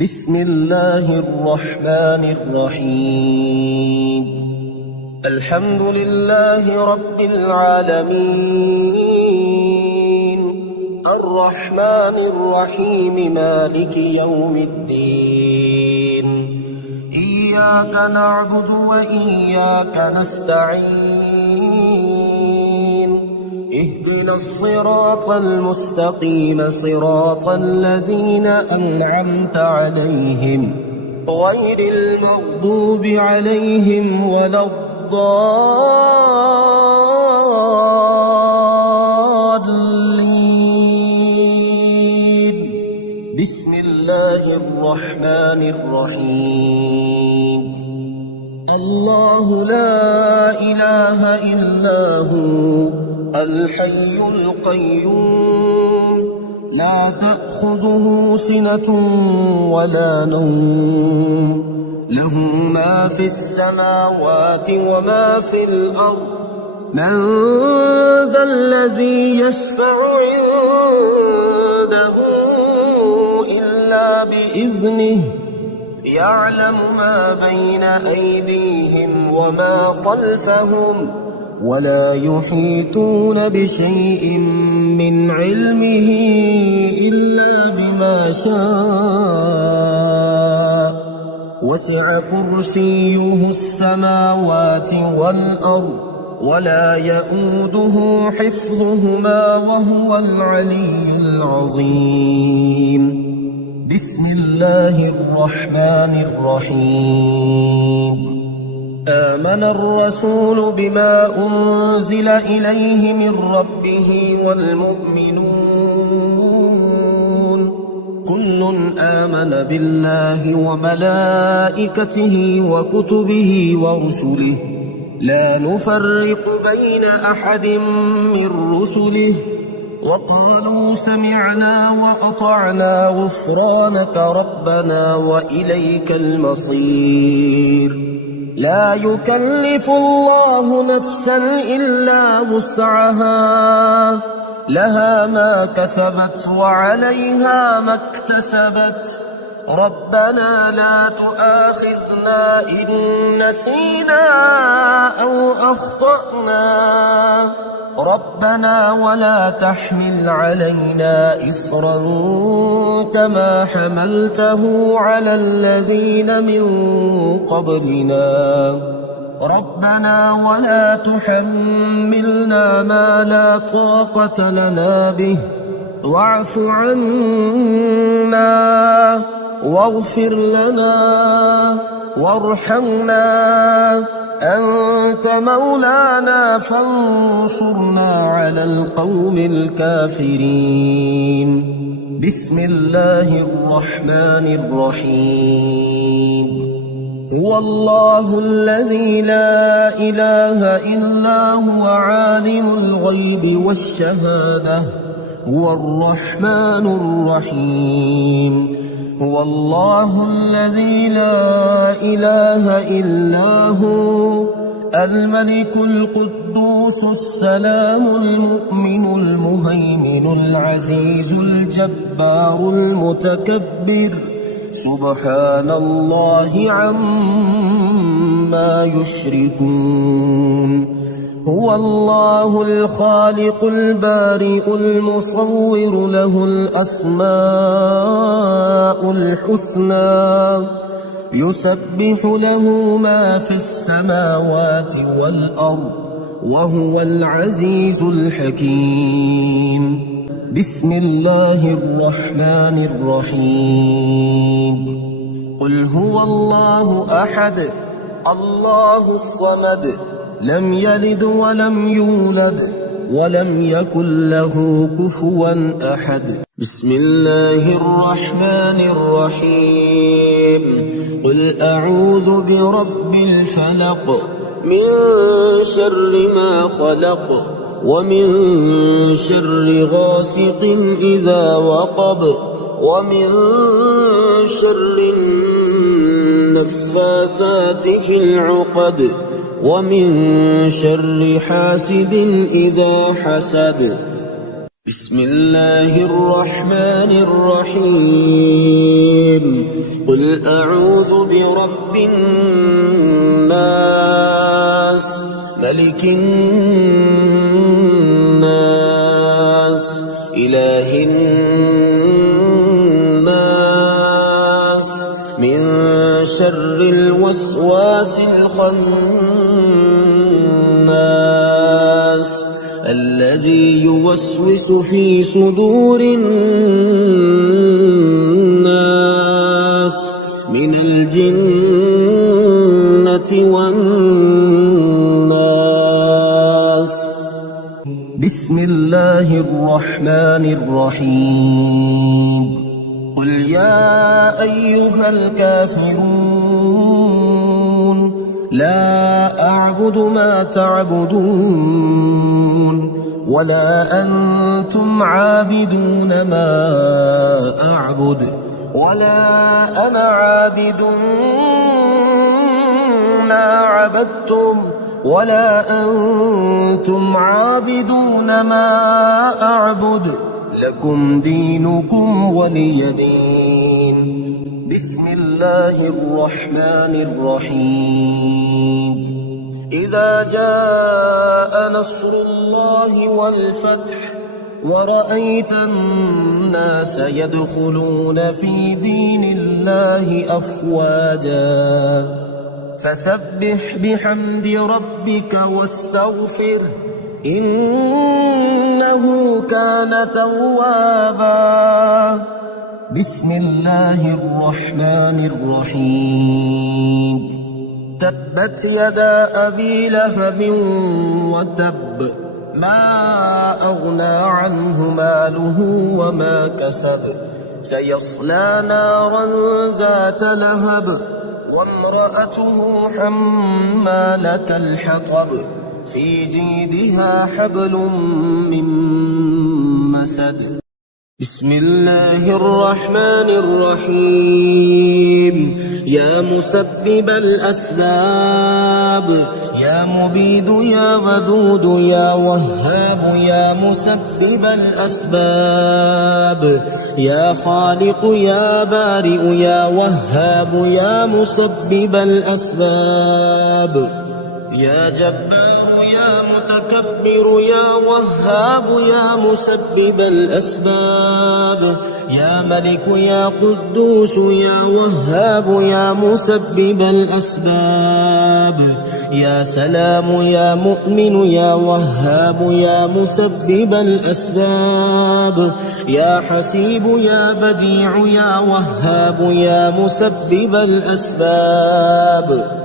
بسم الله الرحمن الرحيم. الحمد لله رب العالمين، الرحمن الرحيم، مالك يوم الدين. إياك نعبد وإياك نستعين، اهدنا الصراط المستقيم، صراط الذين أنعمت عليهم غير المغضوب عليهم ولا الضالين. بسم الله الرحمن الرحيم. الله لا إله إلا هو الحي القيوم، لا تأخذه سنة ولا نوم، له ما في السماوات وما في الأرض. من ذا الذي يشفع عنده إلا بإذنه، يعلم ما بين أيديهم وما خلفهم، ولا يحيطون بشيء من علمه إلا بما شاء. وسع كرسيه السماوات والأرض، ولا يئوده حفظهما، وهو العلي العظيم. بسم الله الرحمن الرحيم. آمن الرسول بما أنزل إليه من ربه والمؤمنون، كل آمن بالله وملائكته وكتبه ورسله، لا نفرق بين أحد من رسله، وقالوا سمعنا وأطعنا غفرانك ربنا وإليك المصير. لا يكلف الله نفسا إلا وسعها، لها ما كسبت وعليها ما اكتسبت. ربنا لا تؤاخذنا إن نسينا أو أخطأنا، ربنا ولا تحمل علينا إصرا كما حملته على الذين من قبلنا، ربنا ولا تحملنا ما لا طاقة لنا به، واعف عنا واغفر لنا وارحمنا، أنت مولانا فانصرنا على القوم الكافرين. بسم الله الرحمن الرحيم. هو الله الذي لا إله إلا هو عالم الغيب والشهادة، هو الرحمن الرحيم. هو الله الذي لا إله إلا هو الملك القدوس السلام المؤمن المهيمن العزيز الجبار المتكبر، سبحان الله عما يشركون. هو الله الخالق البارئ المصور، له الأسماء الحسنى، يسبح له ما في السماوات والأرض، وهو العزيز الحكيم. بسم الله الرحمن الرحيم. قل هو الله أحد، الله الصمد، لم يلد ولم يولد ولم يكن له كفوا أحد. بسم الله الرحمن الرحيم. قل أعوذ برب الفلق، من شر ما خلق، ومن شر غاسق إذا وقب، ومن شر النفاثات في العقد، ومن شر حاسد إذا حسد. بسم الله الرحمن الرحيم قل أعوذ برب الناس ملك الناس إله الناس من شر الوسواس الخناس الذي يوسوس في صدور الناس من الجنة والناس. بسم الله الرحمن الرحيم. قل يا أيها الكافرون لا أعبد ما تعبدون ولا أنتم عابدون ما أعبد ولا أنا عابد ما عبدتم ولا أنتم عابدون ما أعبد لكم دينكم ولي دين. بسم الله الرحمن الرحيم. إذا جاء نصر الله والفتح ورأيت الناس يدخلون في دين الله أفواجا فسبح بحمد ربك واستغفره إنه كان توابا. بسم الله الرحمن الرحيم. تبت يدا أبي لهب وتب ما أغنى عنه ماله وما كسب سيصلى نارا ذات لهب وامرأته حمالة الحطب في جيدها حبل من مسد. بسم الله الرحمن الرحيم. يا مسبب الأسباب يا مبيد يا ودود يا وهاب يا مسبب الأسباب يا خالق يا بارئ يا وهاب يا مسبب الأسباب يا جبار يا متكبر يا وهاب يا مسبب الأسباب يا ملك يا قدوس يا وهاب يا مسبب الأسباب يا سلام يا مؤمن يا وهاب يا مسبب الأسباب يا حسيب يا بديع يا وهاب يا مسبب الأسباب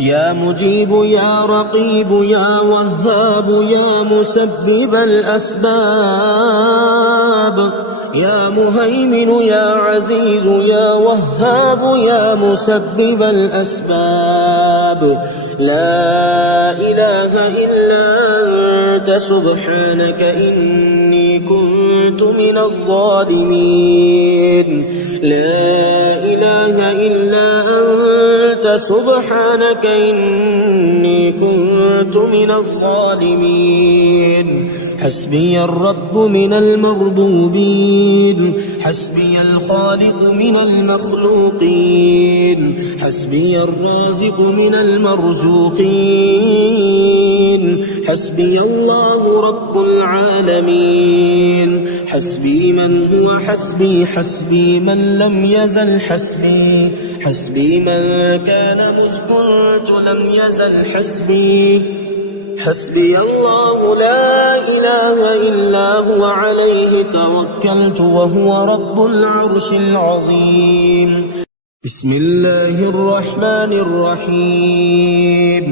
يا مجيب يا رقيب يا وهاب يا مسبب الأسباب يا مهيمن يا عزيز يا وهاب يا مسبب الأسباب لا إله إلا أنت سبحانك إني كنت من الظالمين. لا إله إلا أنت سبحانك إني كنت من الظالمين. حسبي الرب من المربوبين حسبي الخالق من المخلوقين حسبي الرازق من المرزوقين حسبي الله رب العالمين. حسبي من هو حسبي حسبي من لم يزل حسبي حسبي من كان مذ كنت لم يزل حسبي. حسبي الله لا إله إلا هو عليه توكلت وهو رب العرش العظيم. بسم الله الرحمن الرحيم.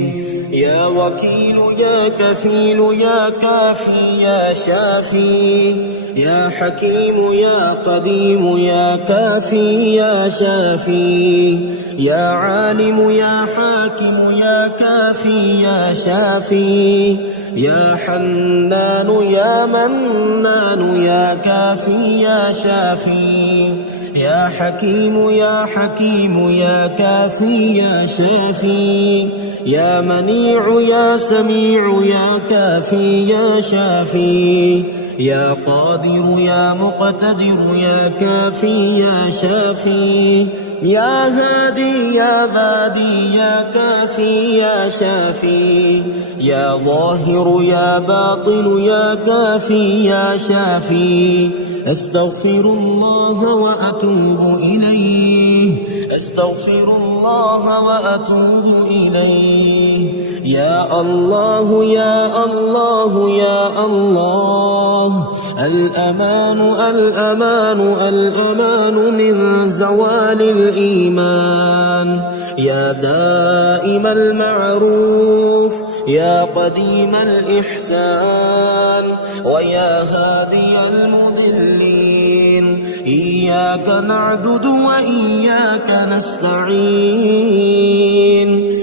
يا وكيل يا كفيل يا كافي يا شافي يا حكيم يا قديم يا كافي يا شافي يا عالم يا حاكم يا كافي يا شافي يا حنان يا منان يا كافي يا شافي يا حكيم يا حكيم يا كافي يا شافي يا منيع يا سميع يا كافي يا شافي يا قادر يا مقتدر يا كافي يا شافي يا هادي يا بادي يا كافي يا شافي، يا ظاهر يا باطن يا كافي يا شافي. أستغفر الله وأتوب إليه، أستغفر الله وأتوب إليه. يا الله يا الله يا الله، الأمان الأمان الأمان من زوال الإيمان. يا دائم المعروف يا قديم الإحسان، ويا هادي المضلين، إياك نعبد وإياك نستعين.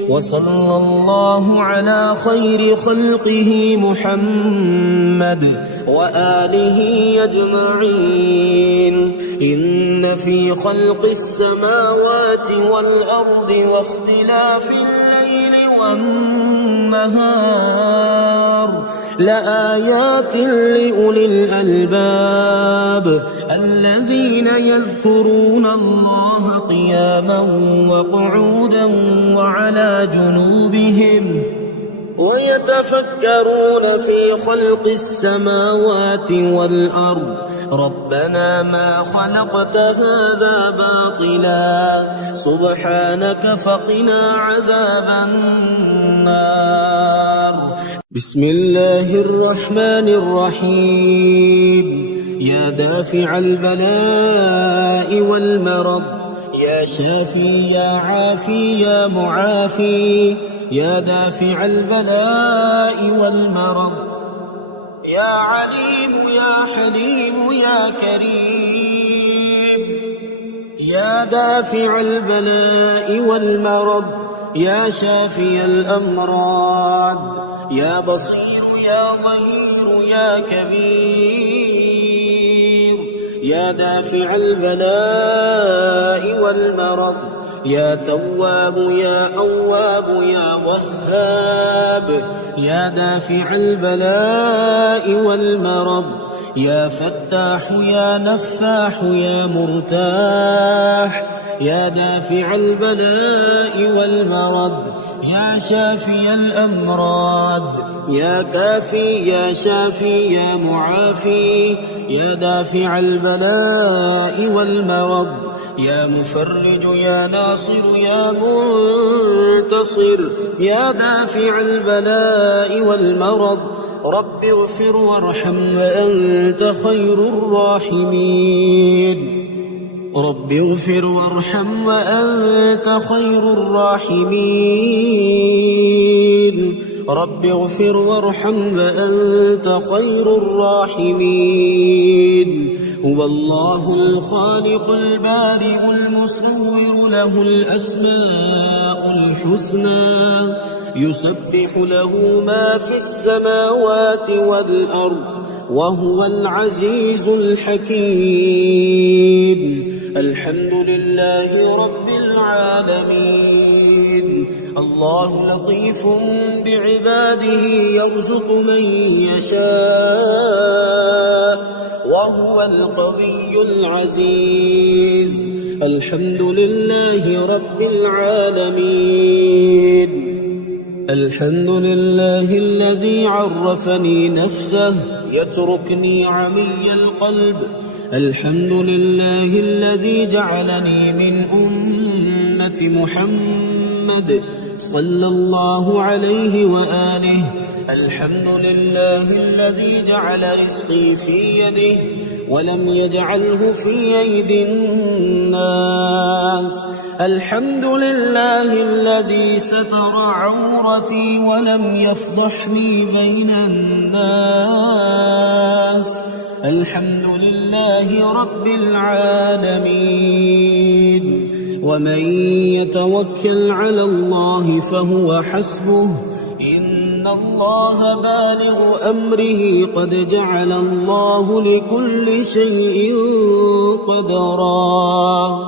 وصلى الله على خير خلقه محمد وآله أجمعين. إن في خلق السماوات والأرض واختلاف الليل والنهار لآيات لأولي الألباب، الذين يذكرون الله قياما وقعودا وعلى جنوبهم، ويتفكرون في خلق السماوات والأرض. ربنا ما خلقت هذا باطلا، سبحانك فقنا عذاب النار. بسم الله الرحمن الرحيم. يا دافع البلاء والمرض، يا شافي يا عافي يا معافي، يا دافع البلاء والمرض، يا عليم يا حليم يا كريم. يا دافع البلاء والمرض، يا شافي الأمراض، يا بصير يا ظهير يا كبير. يا دافع البلاء والمرض، يا تواب يا أواب يا وهاب. يا دافع البلاء والمرض، يا فتاح يا نفاح يا مرتاح. يا دافع البلاء والمرض، يا شافي الأمراض، يا كافي يا شافي يا معافي. يا دافع البلاء والمرض، يا مفرج يا ناصر يا منتصر. يا دافع البلاء والمرض، رب اغفر وارحم وأنت خير الراحمين. رب اغفر وارحم وأنت خير الراحمين. رب اغفر وارحم وأنت خير الراحمين. هو الله الخالق البارئ المصور، له الأسماء الحسنى، يسبح له ما في السماوات والأرض، وهو العزيز الحكيم. الحمد لله رب العالمين. الله لطيف بعباده يرزق من يشاء، وهو القوي العزيز. الحمد لله رب العالمين. الحمد لله الذي عرفني نفسه يتركني عمي القلب. الحمد لله الذي جعلني من أمة محمد صلى الله عليه وآله. الحمد لله الذي جعل رزقي في يده ولم يجعله في أيدي الناس. الحمد لله الذي ستر عورتي ولم يفضحني بين الناس. الحمد لله رب العالمين. ومن يتوكل على الله فهو حسبه، إن الله بالغ أمره، قد جعل الله لكل شيء قدرا.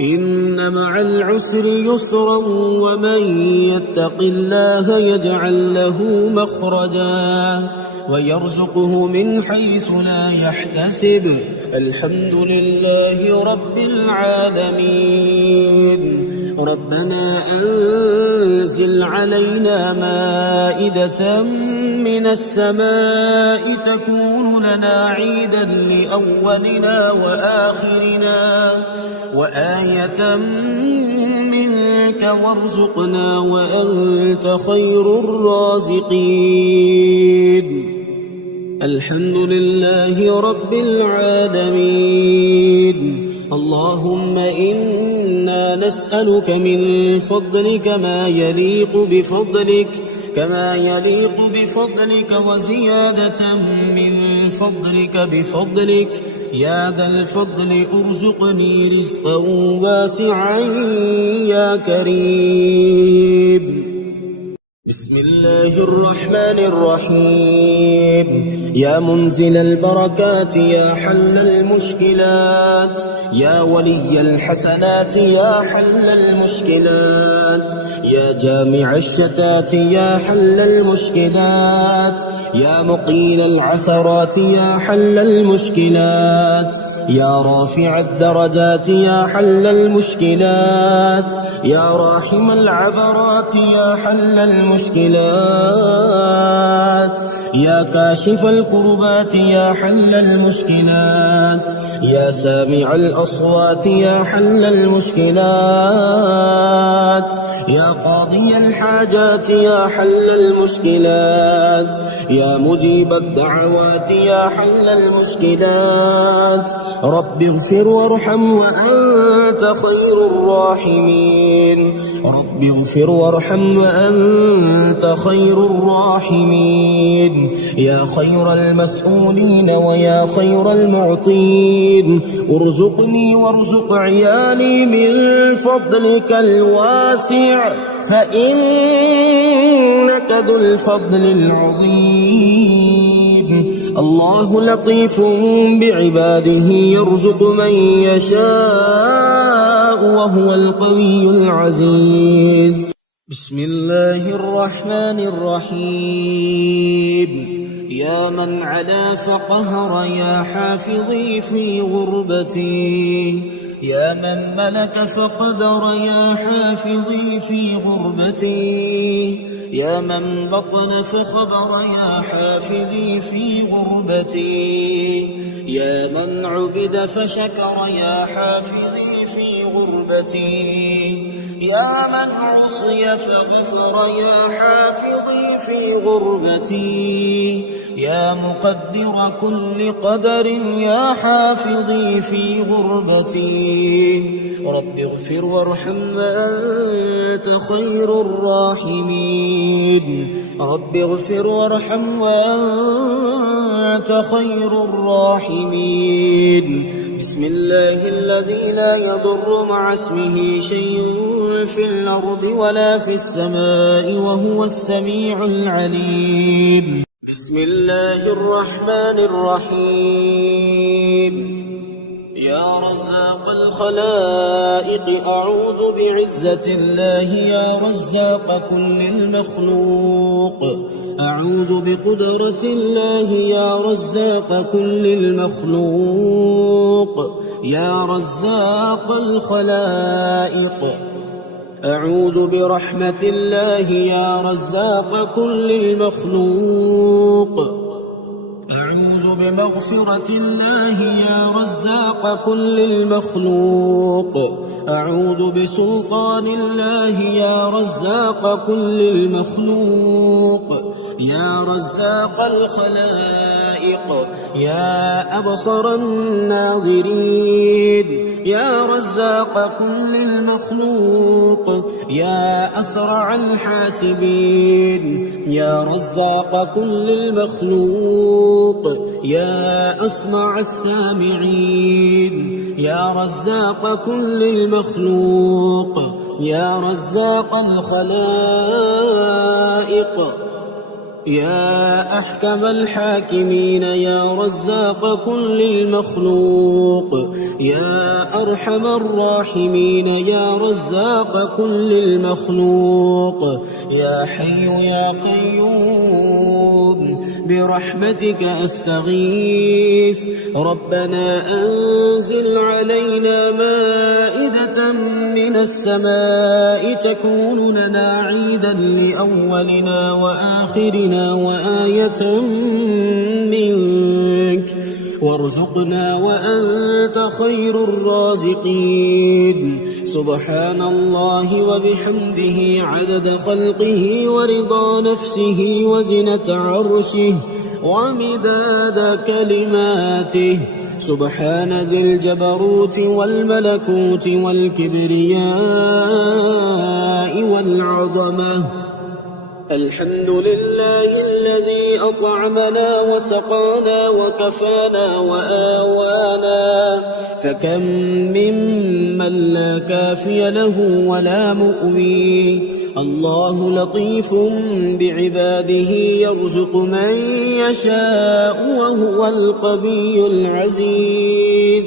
إن مع العسر يسرا ومن يتق الله يجعل له مخرجا ويرزقه من حيث لا يحتسب. الحمد لله رب العالمين. ربنا أنزل علينا مائدة من السماء تكون لنا عيدا لأولنا وآخرنا وآية منك وارزقنا وأنت خير الرازقين. الحمد لله رب العالمين. اللهم إنا نسألك من فضلك ما يليق بفضلك وزيادة من فضلك بفضلك يا ذا الفضل. ارزقني رزقا واسعا يا كريم. بسم الله الرحمن الرحيم. يا منزل البركات يا حل المشكلات يا ولي الحسنات يا حل المشكلات يا جامع الشتات يا حل المشكلات يا مقيل العثرات يا حل المشكلات يا رافع الدرجات يا حل المشكلات يا راحم العبرات يا حل المشكلات يا كاشف الكربات يا حل المشكلات يا سامع الأصوات يا حل المشكلات يا قاضي الحاجات يا حل المشكلات يا مجيب الدعوات يا حل المشكلات. رب اغفر وارحم وأنت خير الراحمين. رب اغفر وارحم وأنت خير الراحمين. يا خير المسؤولين ويا خير المعطين. ارزقني وارزق عيالي من فضلك الواسع فإنك ذو الفضل العظيم. الله لطيف بعباده يرزق من يشاء وهو القوي العزيز. بسم الله الرحمن الرحيم. يا من علا فقهر يا حافظي في غربتي يا من ملك فقدر يا حافظي في غربتي يا من بطن فخبر يا حافظي في غربتي يا من عبد فشكر يا حافظي في غربتي يا من عصي فغفر يا حافظي في غربتي يا مقدر كل قدر يا حافظي في غربتي. رب اغفر وارحم وأنت خير الراحمين. رب اغفر وارحم وأنت خير الراحمين. بسم الله الذي لا يضر مع اسمه شيء في الأرض ولا في السماء وهو السميع العليم. بسم الله الرحمن الرحيم. يا رزاق الخلائق أعوذ بعزة الله يا رزاق كل المخلوق. أعوذ بقدرة الله يا رزاق كل المخلوق يا رزاق الخلائق. أعوذ برحمة الله يا رزاق كل المخلوق. أعوذ بمغفرة الله يا رزاق كل المخلوق. أعوذ بسلطان الله يا رزاق كل المخلوق يا رزاق الخلائق يا أبصر الناظرين يا رزاق كل المخلوق يا أسرع الحاسبين يا رزاق كل المخلوق يا أسمع السامعين يا رزاق كل المخلوق يا رزاق الخلائق يا أحكم الحاكمين يا رزاق كل المخلوق يا أرحم الراحمين يا رزاق كل المخلوق يا حي يا قيوم برحمتك أستغيث ربنا أنزل علينا مائدة من السماء تكون لنا عيدا لأولنا وآخرنا وآية منك وارزقنا وأنت خير الرازقين سبحان الله وبحمده عدد خلقه ورضا نفسه وزنة عرشه ومداد كلماته سبحان ذي الجبروت والملكوت والكبرياء والعظمة الحمد لله الذي أطعمنا وسقانا وكفانا وآوانا فكم ممن لا كافي له ولا مؤوي الله لطيف بعباده يرزق من يشاء وهو القوي العزيز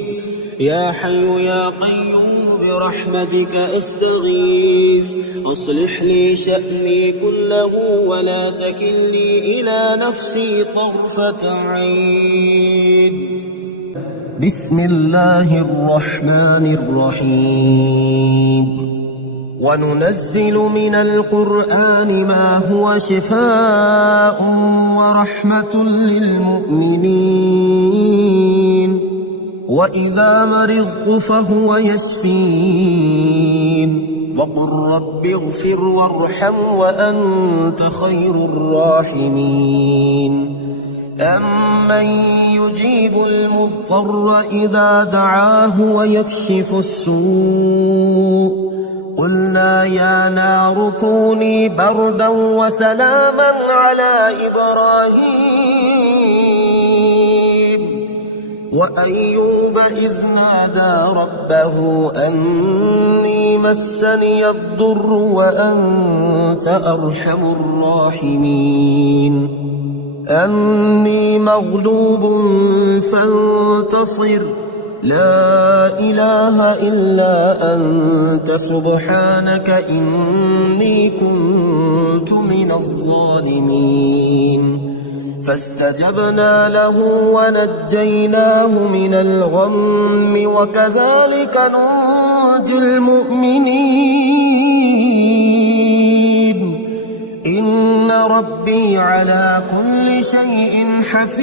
يا حي يا قيوم برحمتك أستغيث أصلح لي شأني كله ولا تكلني إلى نفسي طرفة عين بسم الله الرحمن الرحيم وننزل من القرآن ما هو شفاء ورحمة للمؤمنين وإذا مرضت فهو يشفين وقل رب اغفر وارحم وأنت خير الراحمين أمن يجيب المضطر إذا دعاه ويكشف السوء قلنا يا نار كوني بردا وسلاما على إبراهيم وأيوب إذ نادى ربه أني مسني الضر وأنت أرحم الراحمين أني مغلوب فانتصر لا إله إلا أنت سبحانك إني كنت من الظالمين فاستجبنا له ونجيناه من الغم وكذلك ننجي المؤمنين إن ربي على كل شيء حفيظ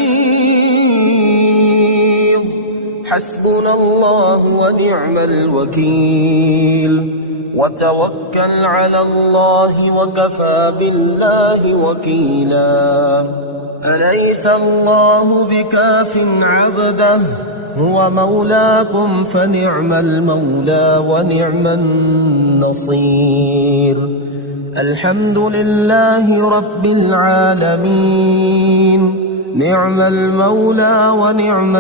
حسبنا الله ونعم الوكيل وتوكل على الله وكفى بالله وكيلا أليس الله بكاف عبده هو مولاكم فنعم المولى ونعم النصير الحمد لله رب العالمين نعم المولى ونعم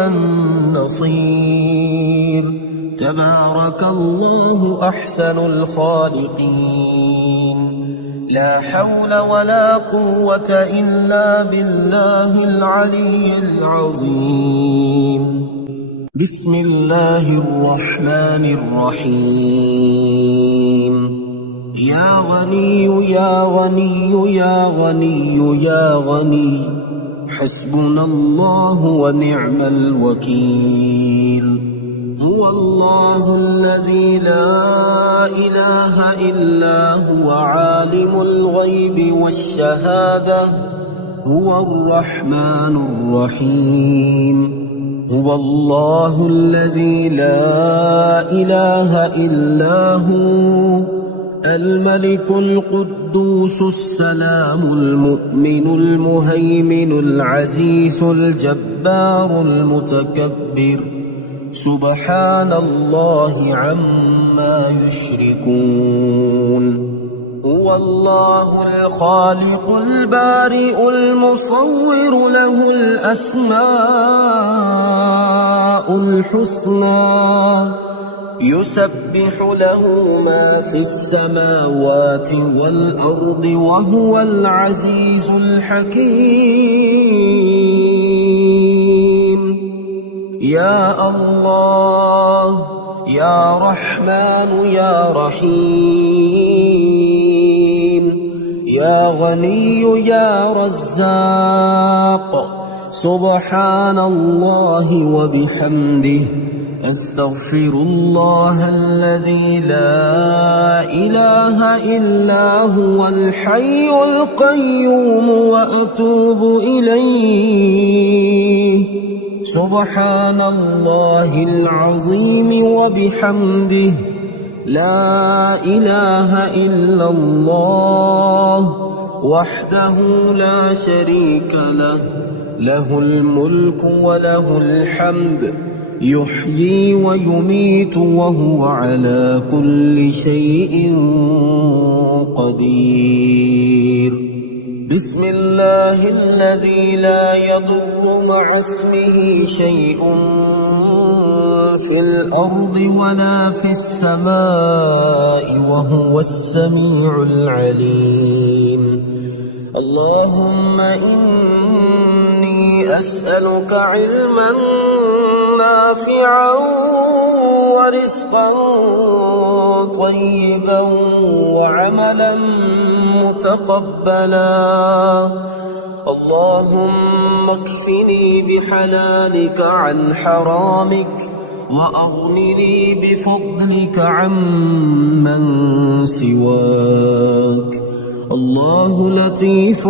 النصير تبارك الله أحسن الخالقين لا حول ولا قوة إلا بالله العلي العظيم بسم الله الرحمن الرحيم يا غني يا غني يا غني يا غني حسبنا الله ونعم الوكيل هو الله الذي لا إله إلا هو عالم الغيب والشهادة هو الرحمن الرحيم هو الله الذي لا إله إلا هو الملك القدوس السلام المؤمن المهيمن العزيز الجبار المتكبر سبحان الله عما يشركون هو الله الخالق البارئ المصور له الأسماء الحسنى يسبح له ما في السماوات والأرض وهو العزيز الحكيم. يا الله يا رحمن يا رحيم، يا غني يا رزاق، سبحان الله وبحمده، أستغفر الله الذي لا إله إلا هو الحي القيوم وأتوب إليه. سبحان الله العظيم وبحمده، لا إله إلا الله وحده لا شريك له، له الملك وله الحمد، يحيي ويميت وهو على كل شيء قدير. بسم الله الذي لا يضر مع اسمه شيء في الأرض ولا في السماء وهو السميع العليم. اللهم إني أسألك علما نافعا ورزقا طيبا وعملا متقبلا. اللهم اكفني بحلالك عن حرامك وأغنني بفضلك عمن سواك. الله لطيف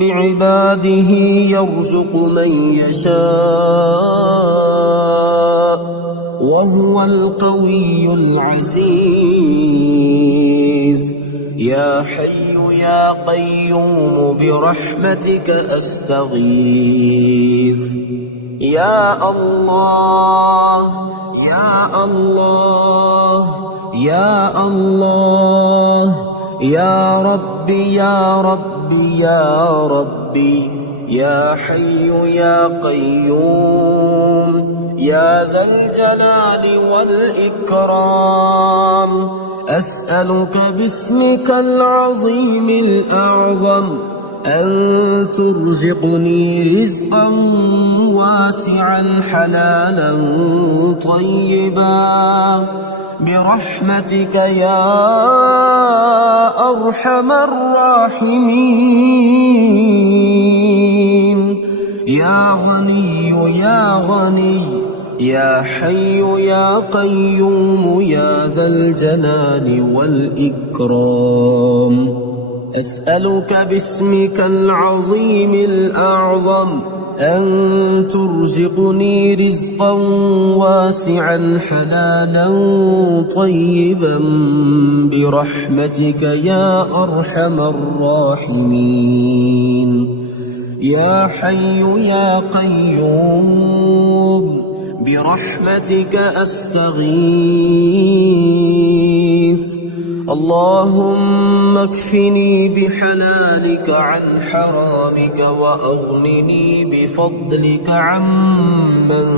بعباده يرزق من يشاء وهو القوي العزيز. يا حي يا قيوم برحمتك أستغيث. يا الله يا الله يا الله، يا ربي يا ربي يا ربي، يا حي يا قيوم يا ذا الجلال والإكرام، أسألك باسمك العظيم الأعظم أن ترزقني رزقا واسعا حلالا طيبا برحمتك يا أرحم الراحمين. يا غني يا غني، يا حي يا قيوم يا ذا الجلال والإكرام، أسألك باسمك العظيم الأعظم أن ترزقني رزقا واسعا حلالا طيبا برحمتك يا أرحم الراحمين. يا حي يا قيوم برحمتك أستغيث. اللهم اكفني بحلالك عن حرامك وأغنني بفضلك عمن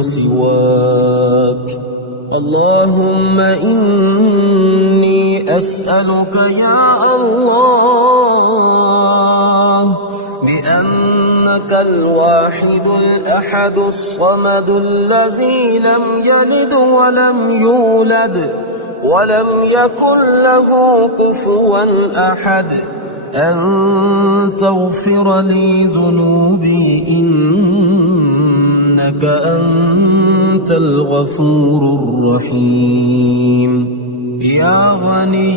سواك. اللهم إني أسألك يا الله بأنك الواحد الأحد الصمد الذي لم يلد ولم يولد ولم يكن له كفوا أحد أن تغفر لي ذنوبي إنك أنت الغفور الرحيم. يا غني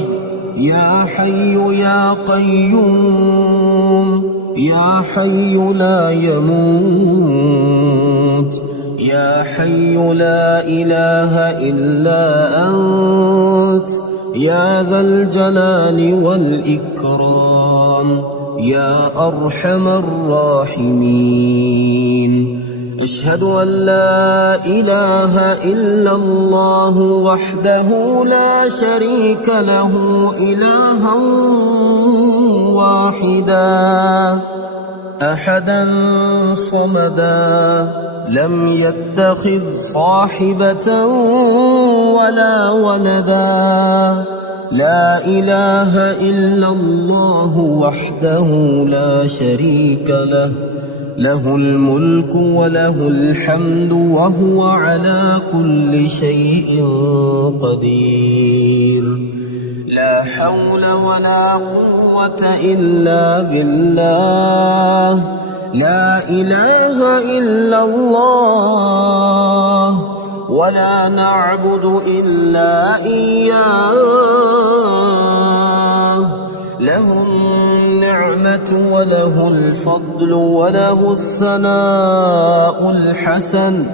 يا حي يا قيوم، يا حي لا يموت، يا حي لا إله إلا أنت، يا ذا الجلال والإكرام، يا أرحم الراحمين. أشهد أن لا إله إلا الله وحده لا شريك له إلها واحدا أحدا صمدا لم يتخذ صاحبة ولا ولدا لا إله إلا الله وحده لا شريك له له الملك وله الحمد وهو على كل شيء قدير لا حول ولا قوة إلا بالله لا إله إلا الله ولا نعبد إلا إياه له النعمة وله الفضل وله الثناء الحسن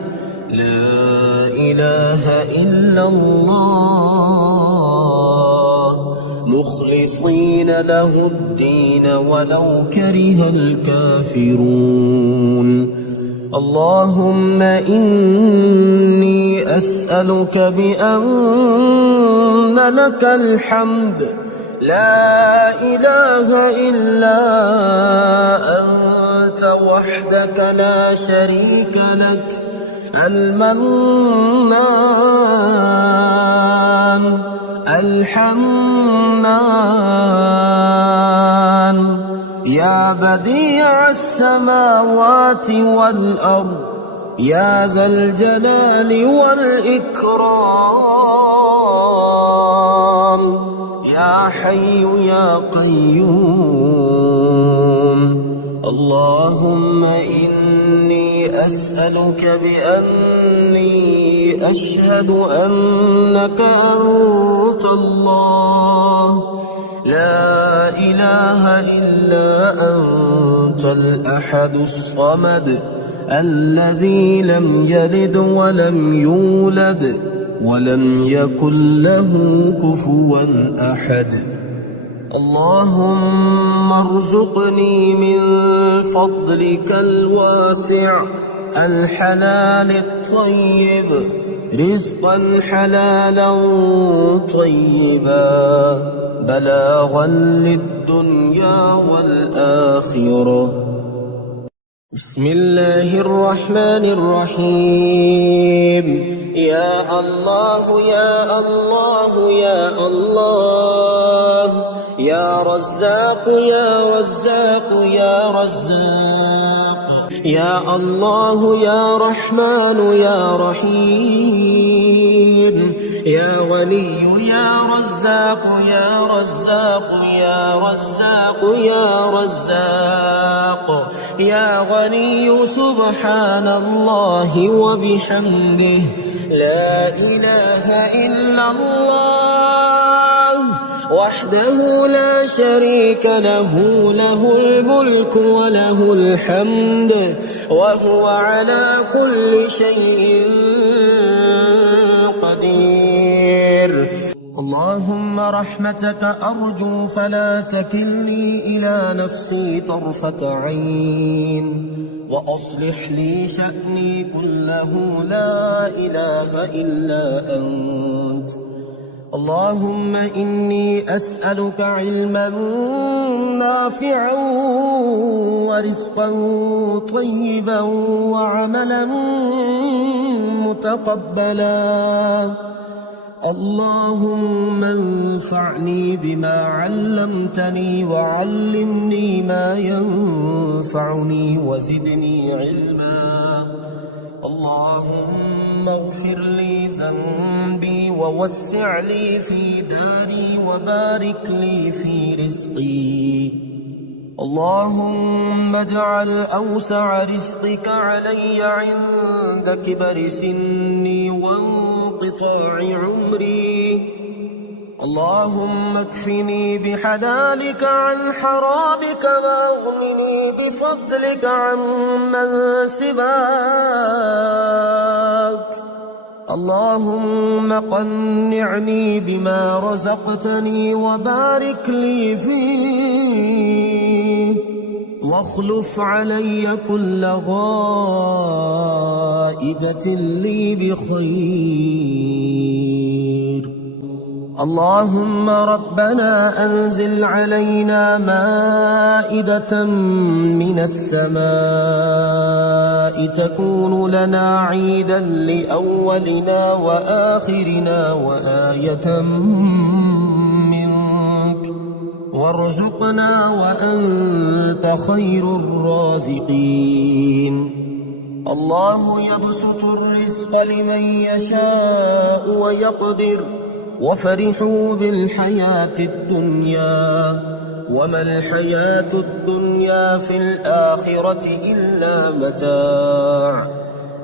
لا إله إلا الله مخلصين له الدين ولو كره الكافرون اللهم إني أسألك بأن لك الحمد لا إله إلا أنت وحدك لا شريك لك المنان الحنان يا بديع السماوات والأرض يا ذا الجلال والإكرام يا حي يا قيوم اللهم إني أسألك بأني أشهد أنك أنت الله لا إله إلا أنت الأحد الصمد الذي لم يلد ولم يولد ولم يكن له كفوا أحد اللهم ارزقني من فضلك الواسع الحلال الطيب رزقا حلالا طيبا بلاغا للدنيا والآخرة بسم الله الرحمن الرحيم يا الله يا الله يا الله يا رزاق يا رزاق يا رزاق يا الله يا رحمن يا رحيم يا غني يا رزاق يا رزاق يا رزاق يا رزاق يا غني سبحان الله وبحمده لا إله إلا الله وحده لا شريك له له الملك وله الحمد وهو على كل شيء قدير اللهم رحمتك أرجو فلا تكلني إلى نفسي طرفة عين وأصلح لي شأني كله لا إله إلا أنت اللهم إني أسألك علما نافعا ورزقا طيبا وعملا متقبلا اللهم انفعني بما علمتني وعلمني ما ينفعني وزدني علما اللهم اغفر لي ذنبي ووسع لي في داري وبارك لي في رزقي اللهم اجعل أوسع رزقك علي عند كبر سني وانقطاع عمري اللهم اكفني بحلالك عن حرامك واغنني بفضلك عمن سواك اللهم قنعني بما رزقتني وبارك لي فيه واخلف علي كل غائبة لي بخير اللهم ربنا أنزل علينا مائدة من السماء تكون لنا عيدا لأولنا وآخرنا وآية منك وارزقنا وأنت خير الرازقين. الله يبسط الرزق لمن يشاء ويقدر وفرحوا بالحياة الدنيا وما الحياة الدنيا في الآخرة إلا متاع.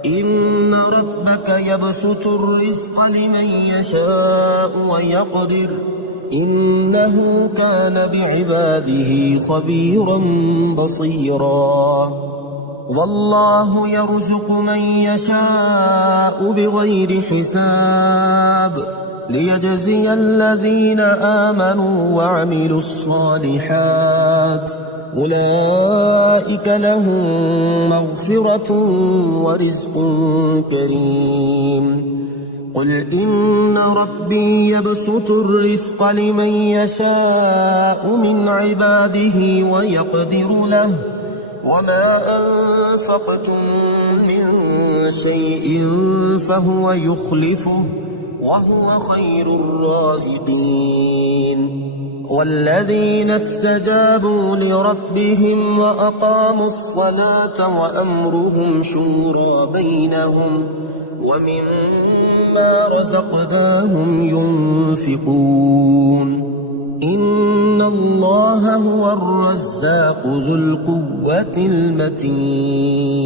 إن ربك يبسط الرزق لمن يشاء ويقدر إنه كان بعباده خبيرا بصيرا. والله يرزق من يشاء بغير حساب ليجزي الذين آمنوا وعملوا الصالحات أولئك لهم مغفرة ورزق كريم. قل إن ربي يبسط الرزق لمن يشاء من عباده ويقدر له وما أنفقتم من شيء فهو يخلفه وهو خير الرازقين. والذين استجابوا لربهم وأقاموا الصلاة وأمرهم شورى بينهم ومما رزقناهم ينفقون. إن الله هو الرزاق ذو القوة المتين.